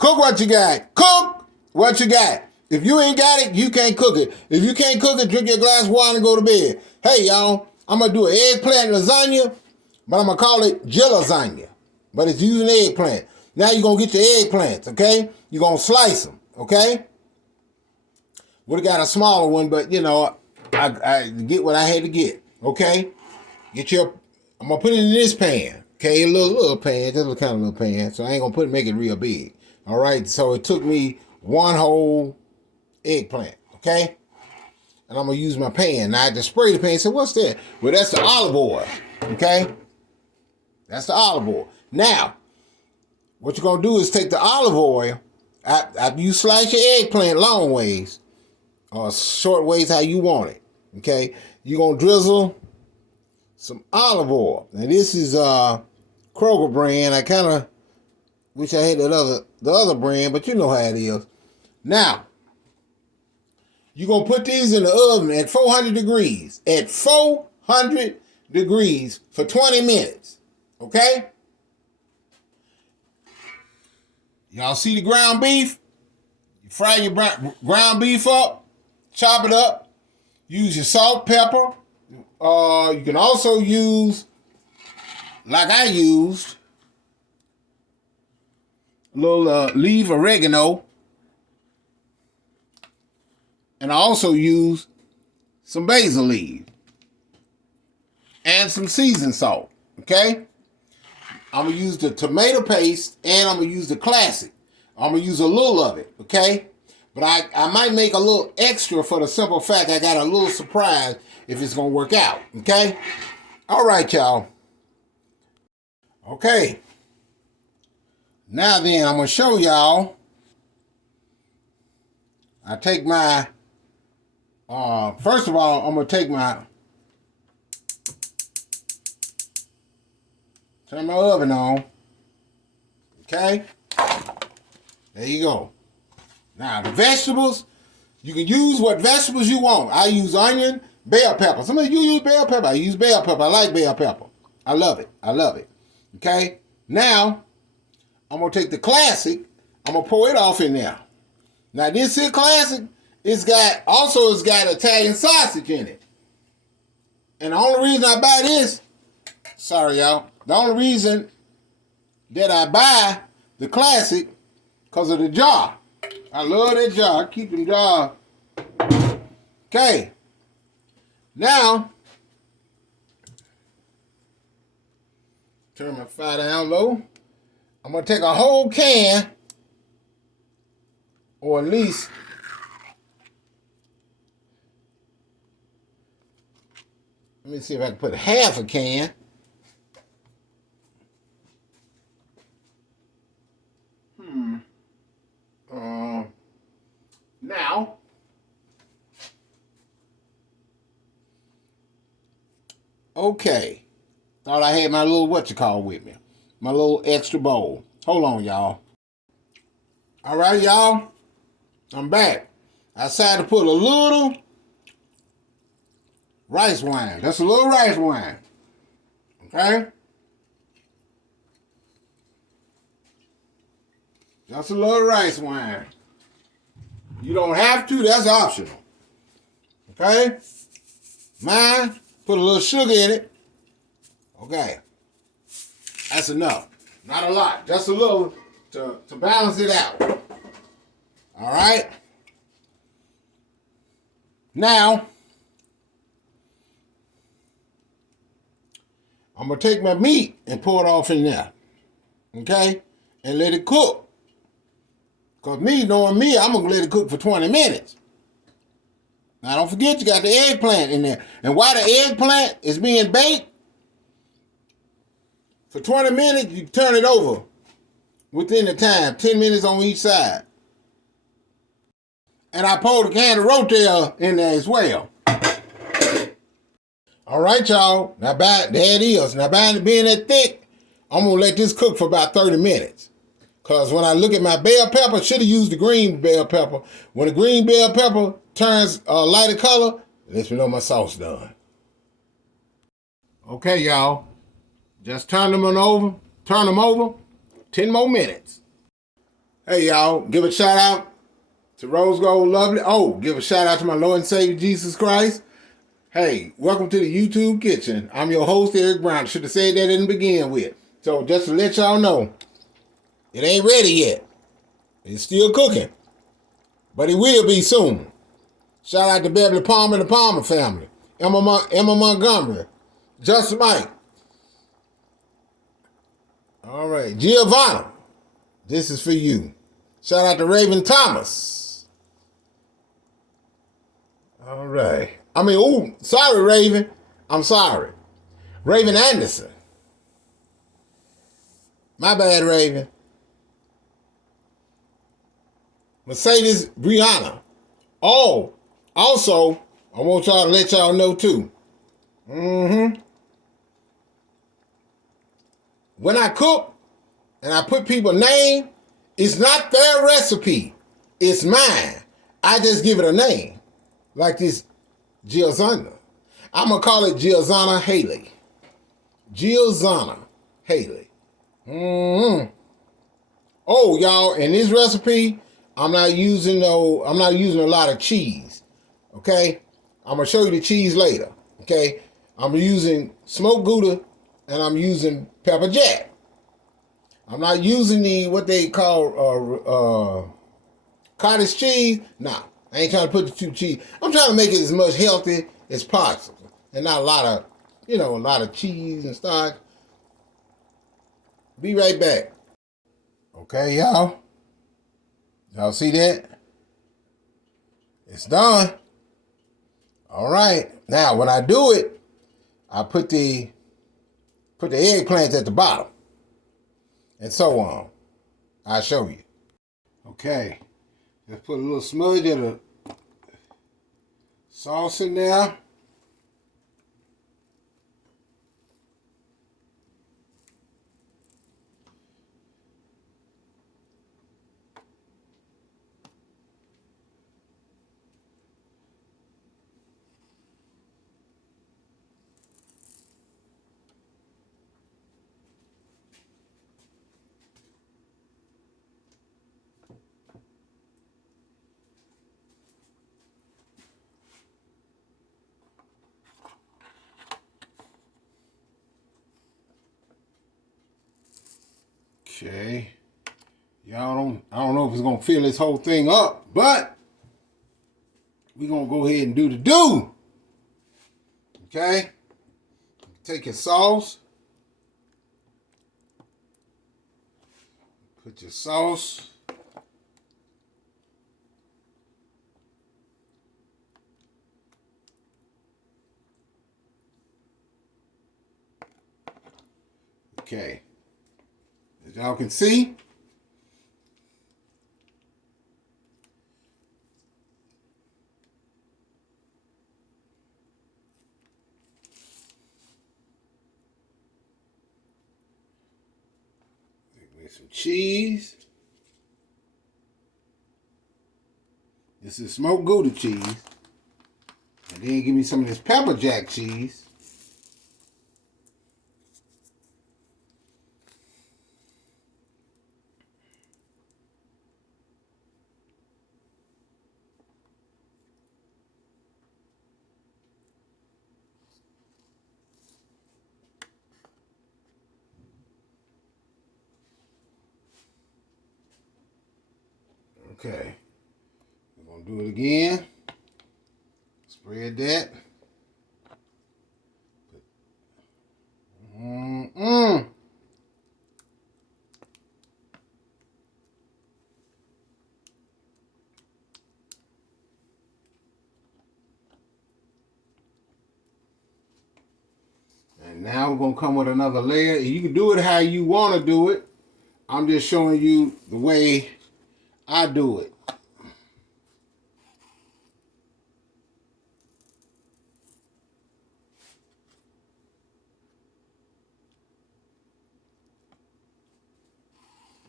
Cook what you got. Cook what you got. If you ain't got it, you can't cook it. If you can't cook it, drink your glass of water and go to bed. Hey, y'all, I'm going to do an eggplant lasagna, but I'm going to call it Jilasagna. But it's using eggplant. Now you're going to get your eggplants, okay? You're going to slice them, okay? Would have got a smaller one, but, you know, I get what I had to get, okay? I'm going to put it in this pan, okay? A little pan, just a kind of little pan. So I ain't going to make it real big, all right? So it took me one whole eggplant, okay? And I'm going to use my pan. Now I had to spray the pan. So what's that? Well, that's the olive oil, okay? That's the olive oil. Now, what you're going to do is take the olive oil, after you slice your eggplant long ways, or short ways how you want it, okay? You're going to drizzle some olive oil. Now this is Kroger brand. I kind of wish I had the other brand, but you know how it is. Now, you're going to put these in the oven at 400 degrees. At 400 degrees for 20 minutes, okay? Y'all see the ground beef? You fry your ground beef up, chop it up, use your salt, pepper. You can also use, like I used, a little leaf oregano. And I also use some basil leaf and some seasoned salt, okay? I'm going to use the tomato paste and I'm going to use the classic. I'm going to use a little of it, okay? But I might make a little extra for the simple fact I got a little surprise if it's going to work out, okay? All right, y'all. Okay. Now then, I'm going to show y'all. I take my, first of all, I'm going to take my, turn my oven on. Okay? There you go. Now, the vegetables, you can use what vegetables you want. I use onion, bell pepper. Some of you use bell pepper. I use bell pepper. I like bell pepper. I love it. I love it. Okay? Now, I'm going to take the classic. I'm going to pour it off in there. Now, this here classic, it's got Italian sausage in it. And the only reason I buy this, sorry, y'all. The only reason that I buy the classic, because of the jar. I love that jar. I keep them jar. Okay. Now, turn my fire down low. I'm going to take a whole can, or at least, let me see if I can put half a can. Now, okay. Thought I had my little with me. My little extra bowl. Hold on, y'all. All right, y'all. I'm back. I decided to put a little rice wine. That's a little rice wine. Okay? Just a little rice wine. You don't have to, that's optional. Okay? Mine, put a little sugar in it. Okay. That's enough. Not a lot, just a little to balance it out. All right? Now, I'm going to take my meat and pour it off in there. Okay? And let it cook. Because knowing me, I'm going to let it cook for 20 minutes. Now, don't forget you got the eggplant in there. And while the eggplant is being baked, for 20 minutes, you turn it over within the time. 10 minutes on each side. And I poured a can of rotel in there as well. All right, y'all. Now, there it is. Now, by it being that thick, I'm going to let this cook for about 30 minutes. Because when I look at my bell pepper, should have used the green bell pepper. When the green bell pepper turns a lighter color, it lets me know my sauce done. Okay, y'all. Just turn them over. 10 more minutes. Hey, y'all, give a shout out to Rose Gold Lovely. Oh, give a shout out to my Lord and Savior, Jesus Christ. Hey, welcome to the YouTube kitchen. I'm your host, Eric Brown. Should have said that in the beginning with. So just to let y'all know, it ain't ready yet. It's still cooking. But it will be soon. Shout out to Beverly Palmer and the Palmer family. Emma Montgomery. Just Mike. All right. Giovanna. This is for you. Shout out to Raven Thomas. All right. Sorry, Raven. I'm sorry. Raven Anderson. My bad, Raven. Mercedes Brianna. Oh, also, I want y'all to let y'all know too. When I cook and I put people's name, it's not their recipe. It's mine. I just give it a name. Like this Jilasagna. I'm going to call it Jilasagna Haley. Jilasagna Haley. Oh, y'all, in this recipe, I'm not using a lot of cheese. Okay? I'm going to show you the cheese later. Okay? I'm using smoked Gouda and I'm using pepper jack. I'm not using what they call cottage cheese. Nah, I ain't trying to put the two cheese. I'm trying to make it as much healthy as possible. And not a lot of cheese and stuff. Be right back. Okay, y'all. Y'all see that? It's done. All right. Now, when I do it, I put the eggplants at the bottom. And so on. I'll show you. Okay. Let's put a little smudge of the sauce in there. Okay. I don't know if it's gonna fill this whole thing up, but we're gonna go ahead and do the do. Okay? Take your sauce. Put your sauce. Okay. As y'all can see, with some cheese. This is smoked Gouda cheese. And then give me some of this pepper jack cheese. Okay. We're going to do it again. Spread that. And now we're going to come with another layer. You can do it how you want to do it. I'm just showing you the way I do it.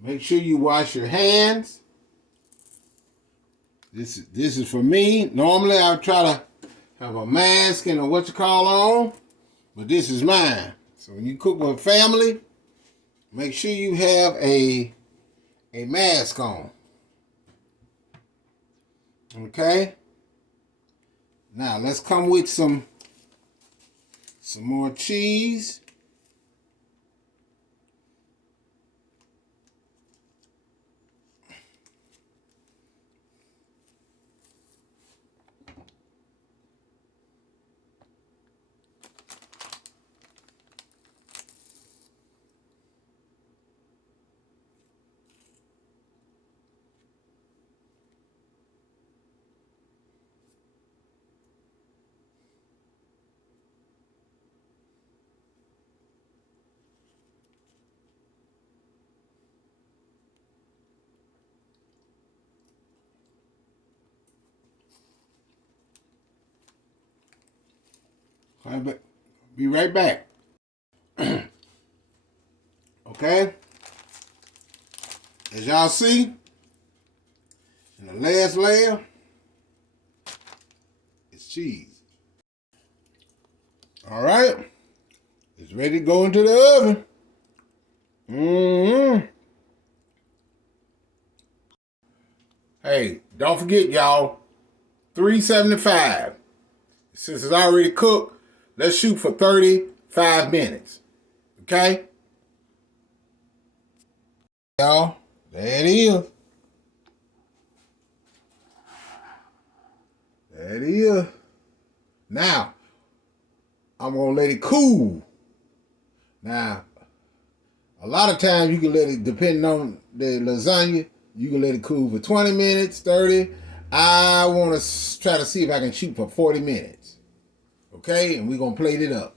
Make sure you wash your hands. This is for me. Normally I try to have a mask and a on, but this is mine. So when you cook with family, make sure you have a a mask on. Okay? Now let's come with some more cheese. Be right back. Okay? As y'all see, in the last layer, it's cheese. All right? It's ready to go into the oven. Hey, don't forget, y'all, 375. Since it's already cooked, let's shoot for 35 minutes. Okay? Y'all, there it is. There it is. Now, I'm going to let it cool. Now, a lot of times you can let it, depending on the lasagna, you can let it cool for 20 minutes, 30. I want to try to see if I can shoot for 40 minutes. Okay? And we're going to plate it up.